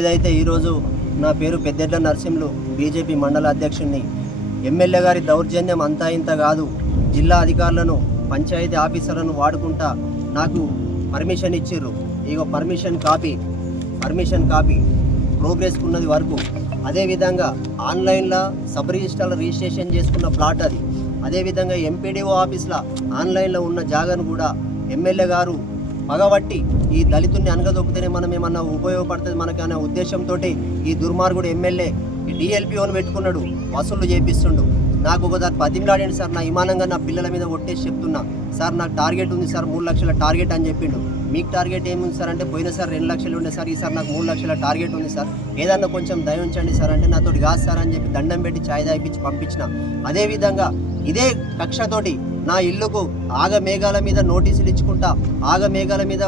ఏదైతే ఈరోజు నా పేరు పెద్దెడ్ల నరసింహులు బీజేపీ మండల అధ్యక్షుడిని. ఎమ్మెల్యే గారి దౌర్జన్యం అంతా ఇంత కాదు. జిల్లా అధికారులను పంచాయతీ ఆఫీసర్లను వాడుకుంటా నాకు పర్మిషన్ ఇచ్చిర్రు. ఇగో పర్మిషన్ కాపీ ప్రోగ్రెస్ ఉన్నది వరకు. అదేవిధంగా ఆన్లైన్లో సబ్ రిజిస్టర్లో రిజిస్ట్రేషన్ చేసుకున్న ప్లాట్ అది. అదేవిధంగా ఎంపీడీఓ ఆఫీస్లో ఆన్లైన్లో ఉన్న జాగాను కూడా ఎమ్మెల్యే గారు పగబట్టి ఈ దళితుడిని అనగదొక్కితేనే మనం ఏమన్నా ఉపయోగపడుతుంది మనకనే ఉద్దేశంతో ఈ దుర్మార్గుడు ఎమ్మెల్యే ఈ డిఎల్పిఓని పెట్టుకున్నాడు, వసూళ్లు చేపిస్తుండు. నాకు ఒకసారి 10 ఆడండి సార్, నా ఇమానంగా నా పిల్లల మీద ఒట్టేసి చెప్తున్నా సార్, నాకు టార్గెట్ ఉంది సార్, 3 లక్షల టార్గెట్ అని చెప్పిండు. మీకు టార్గెట్ ఏముంది సార్ అంటే, పోయినసారి 2 లక్షలు ఉండే సార్, ఈసారి నాకు 3 లక్షల టార్గెట్ ఉంది సార్, ఏదన్నా కొంచెం దయ ఉంచండి సార్ అంటే, నాతోటి కాదు సార్ అని చెప్పి దండం పెట్టి ఛాయ్ దాయిపించి పంపించిన. అదేవిధంగా ఇదే కక్షతోటి నా ఇల్లుకు ఆగమేఘాల మీద నోటీసులు ఇచ్చుకుంటా, ఆగమేఘాల మీద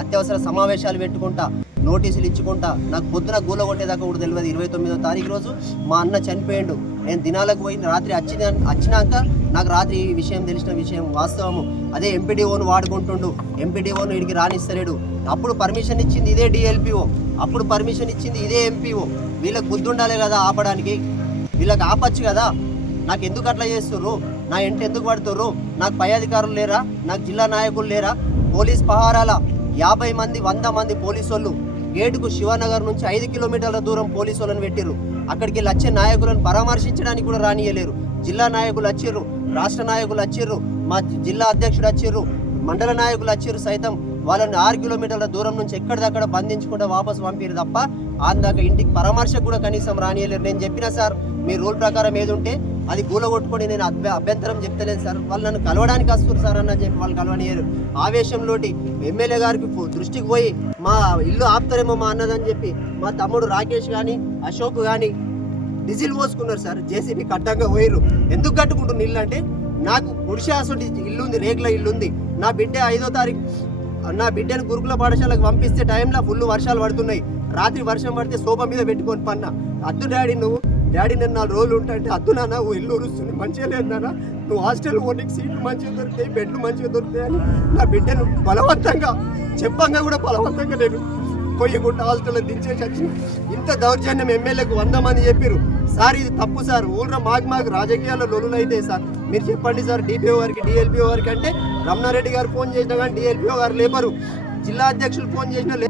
అత్యవసర సమావేశాలు పెట్టుకుంటా, నోటీసులు ఇచ్చుకుంటా, నాకు పొద్దున గూల కొట్టేదాకా కూడా తెలియదు. 29వ తారీఖు రోజు మా అన్న చనిపోయిండు. నేను దినాలకు పోయి రాత్రి వచ్చినాక నాకు రాత్రి ఈ విషయం తెలిసిన విషయం వాస్తవము. అదే ఎంపీడీఓను వాడుకుంటుండు, ఎంపీడీఓను వీడికి రానిస్తలేడు. అప్పుడు పర్మిషన్ ఇచ్చింది ఇదే డిఎల్పిఓ, అప్పుడు పర్మిషన్ ఇచ్చింది ఇదే ఎంపీఓ. వీళ్ళకి బుద్ధి ఉండాలి కదా ఆపడానికి, వీళ్ళకి ఆపచ్చు కదా. నాకు ఎందుకు అట్లా చేస్తుర్రు, నా ఇంటి ఎందుకు పడుతుర్రు, నాకు పై అధికారులు లేరా, నాకు జిల్లా నాయకులు లేరా? పోలీస్ పహారాల 50 మంది 100 మంది పోలీసు వాళ్ళు గేటుకు శివనగర్ నుంచి 5 కిలోమీటర్ల దూరం పోలీసు వాళ్ళని పెట్టిర్రు. అక్కడికి వచ్చే నాయకులను పరామర్శించడానికి కూడా రానియలేరు. జిల్లా నాయకులు వచ్చిర్రు, రాష్ట్ర నాయకులు వచ్చిర్రు, మా జిల్లా అధ్యక్షుడు వచ్చిర్రు, మండల నాయకులు వచ్చిర్రు, సైతం వాళ్ళని 6 కిలోమీటర్ల దూరం నుంచి ఎక్కడిదక్కడ బంధించుకుంటే వాపసు పంపిరు తప్ప అందాక ఇంటికి పరామర్శ కూడా కనీసం రానియలేరు. నేను చెప్పిన సార్, మీ రూల్ ప్రకారం ఏది ఉంటే అది గూల కొట్టుకొని నేను అభ్యంతరం చెప్తలేదు సార్, వాళ్ళు నన్ను కలవడానికి వస్తారు సార్ అన్న చెప్పి వాళ్ళు కలవనియరు. ఆవేశంలోటి ఎమ్మెల్యే గారికి దృష్టికి పోయి మా ఇల్లు ఆపుతారేమో మా అన్నదని చెప్పి మా తమ్ముడు రాకేష్ కానీ అశోక్ కానీ డీజిల్ పోసుకున్నారు సార్, జేసీబీ కట్టంగా పోయిర్రు. ఎందుకు కట్టుకుంటున్న ఇల్లు అంటే, నాకు గుడిశాసోటి ఇల్లు ఉంది, రేగుల ఇల్లు ఉంది. నా బిడ్డ 5వ తారీఖు నా బిడ్డను గురుకుల పాఠశాలకు పంపిస్తే టైంలో ఫుల్ వర్షాలు పడుతున్నాయి. రాత్రి వర్షం పడితే సోఫా మీద పెట్టుకొని పన్నా. అద్దు డాడీ డాడీ నేను 4 రోజులు ఉంటా అంటే, అద్దు నాన్న ఇల్లు ఉరుస్తుంది, మంచిగా లేదు నాన్న, నువ్వు హాస్టల్ నీకు సీట్లు మంచిగా దొరుకుతాయి, బెడ్లు మంచిగా దొరుకుతాయి అని నా బిడ్డను బలవంతంగా చెప్పంగా కూడా బలవంతంగా నేను కొయ్యగుంట హాస్టల్లో దించేసి వచ్చిన. ఇంత దౌర్జన్యం ఎమ్మెల్యేకు 100 మంది చెప్పారు సార్, ఇది తప్పు సార్, ఊళ్ళో మాకు రాజకీయాల్లో లొల్లులు అయితే సార్ మీరు చెప్పండి సార్ డిపిఓ గారికి డిఎల్పిఓ గారికి అంటే, రమణారెడ్డి గారు ఫోన్ చేసినా కానీ డిఎల్పిఓ గారు లేపరు, జిల్లా అధ్యక్షులు ఫోన్ చేసినా అయిపోయింది.